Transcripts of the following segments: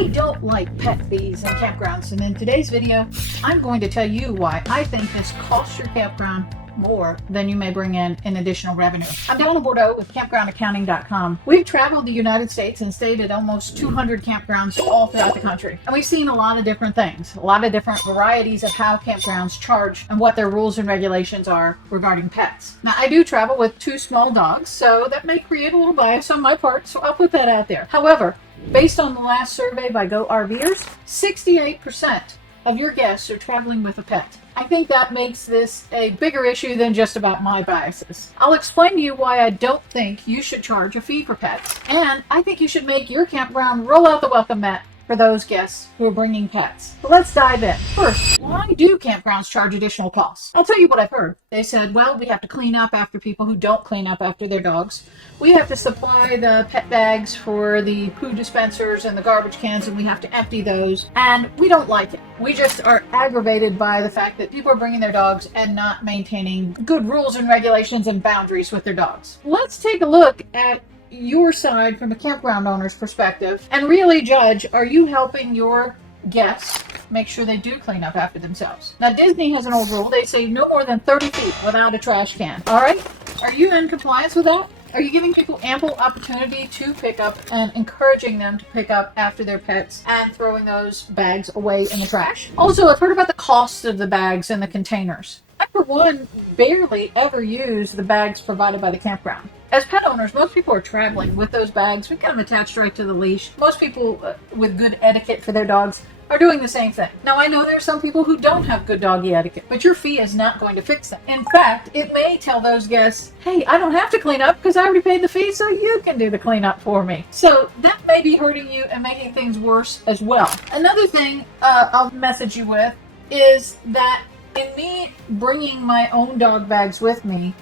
I don't like pet fees and campgrounds, and in today's video, I'm going to tell you why I think this costs your campground more than you may bring in additional revenue. I'm Donna Bordeaux with campgroundaccounting.com. We've traveled the United States and stayed at almost 200 campgrounds all throughout the country. And we've seen a lot of different things, a lot of different varieties of how campgrounds charge and what their rules and regulations are regarding pets. Now, I do travel with 2 small dogs, so that may create a little bias on my part, so I'll put that out there. However, based on the last survey by Go RVers, 68% of your guests are traveling with a pet. I think that makes this a bigger issue than just about my biases. I'll explain to you why I don't think you should charge a fee for pets, and I think you should make your campground roll out the welcome mat for those guests who are bringing pets. So let's dive in. First, why do campgrounds charge additional costs? I'll tell you what I've heard. They said, well, we have to clean up after people who don't clean up after their dogs. We have to supply the pet bags for the poo dispensers and the garbage cans, and we have to empty those. And we don't like it. We just are aggravated by the fact that people are bringing their dogs and not maintaining good rules and regulations and boundaries with their dogs. Let's take a look at your side from a campground owner's perspective and really judge, are you helping your guests make sure they do clean up after themselves? Now, Disney has an old rule. They say no more than 30 feet without a trash can. All right? Are you in compliance with that? Are you giving people ample opportunity to pick up and encouraging them to pick up after their pets and throwing those bags away in the trash? Also, I've heard about the cost of the bags and the containers. I, for one, barely ever use the bags provided by the campground. As pet owners, most people are traveling with those bags. We got them attached right to the leash. Most people with good etiquette for their dogs are doing the same thing. Now, I know there are some people who don't have good doggy etiquette, but your fee is not going to fix that. In fact, it may tell those guests, hey, I don't have to clean up because I already paid the fee, so you can do the cleanup for me. So that may be hurting you and making things worse as well. Another thing I'll message you with is that in me bringing my own dog bags with me,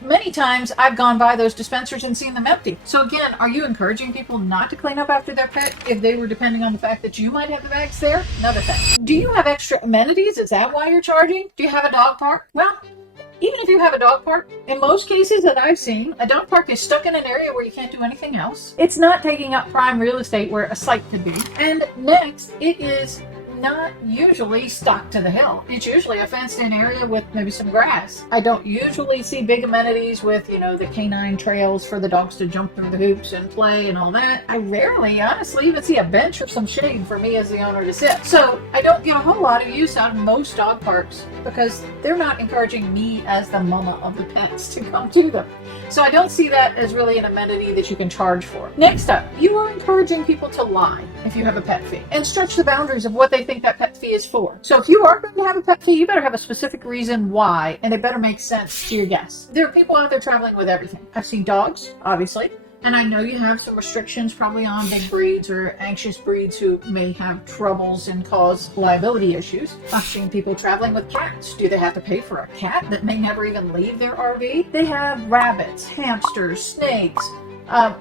many times I've gone by those dispensers and seen them empty. So again, are you encouraging people not to clean up after their pet if they were depending on the fact that you might have the bags there? Another thing. Do you have extra amenities? Is that why you're charging? Do you have a dog park? Well, even if you have a dog park, in most cases that I've seen, a dog park is stuck in an area where you can't do anything else. It's not taking up prime real estate where a site could be. And next, it is not usually stocked to the hill. It's usually a fenced-in area with maybe some grass. I don't usually see big amenities with, the canine trails for the dogs to jump through the hoops and play and all that. I rarely, honestly, even see a bench or some shade for me as the owner to sit. So I don't get a whole lot of use out of most dog parks because they're not encouraging me as the mama of the pets to come to them. So I don't see that as really an amenity that you can charge for. Next up, you are encouraging people to lie if you have a pet fee and stretch the boundaries of what they think that pet fee is for. So if you are going to have a pet fee, you better have a specific reason why, and it better make sense to your guests. There are people out there traveling with everything. I've seen dogs, obviously, and I know you have some restrictions probably on big breeds or anxious breeds who may have troubles and cause liability issues. I've seen people traveling with cats. Do they have to pay for a cat that may never even leave their RV? They have rabbits, hamsters, snakes,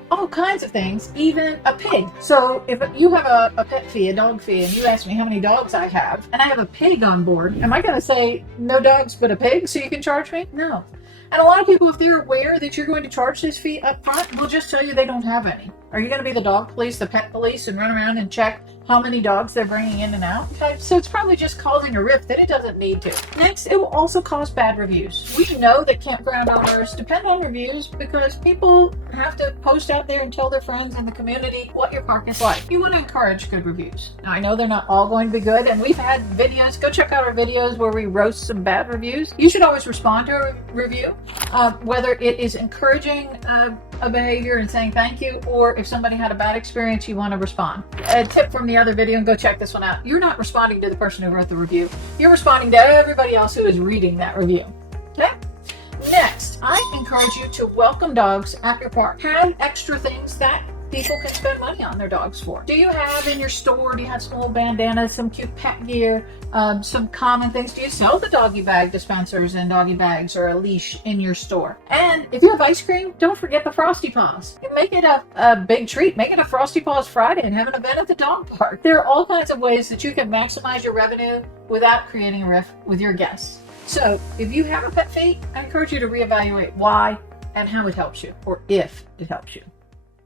all kinds of things, even a pig. So if you have a pet fee, a dog fee, and you ask me how many dogs I have, and I have a pig on board, am I going to say no dogs but a pig so you can charge me? No. And a lot of people, if they're aware that you're going to charge this fee up front, will just tell you they don't have any. Are you going to be the dog police, the pet police, and run around and check how many dogs they're bringing in and out? Okay, so it's probably just causing a rift that it doesn't need to. Next, it will also cause bad reviews. We know that campground owners depend on reviews because people have to post out there and tell their friends in the community what your park is like. You want to encourage good reviews. Now, I know they're not all going to be good, and we've had videos. Go check out our videos where we roast some bad reviews. You should always respond to a review, whether it is encouraging a behavior and saying thank you, or if somebody had a bad experience, you want to respond. A tip from the other video, and go check this one out. You're not responding to the person who wrote the review. You're responding to everybody else who is reading that review. Okay? Next, I encourage you to welcome dogs at your park. Have extra things that people can spend money on their dogs for. Do you have in your store, do you have some old bandanas, some cute pet gear, some common things? Do you sell the doggy bag dispensers and doggy bags or a leash in your store? And if you have ice cream, don't forget the Frosty Paws. You make it a big treat. Make it a Frosty Paws Friday and have an event at the dog park. There are all kinds of ways that you can maximize your revenue without creating a rift with your guests. So if you have a pet fee, I encourage you to reevaluate why and how it helps you, or if it helps you.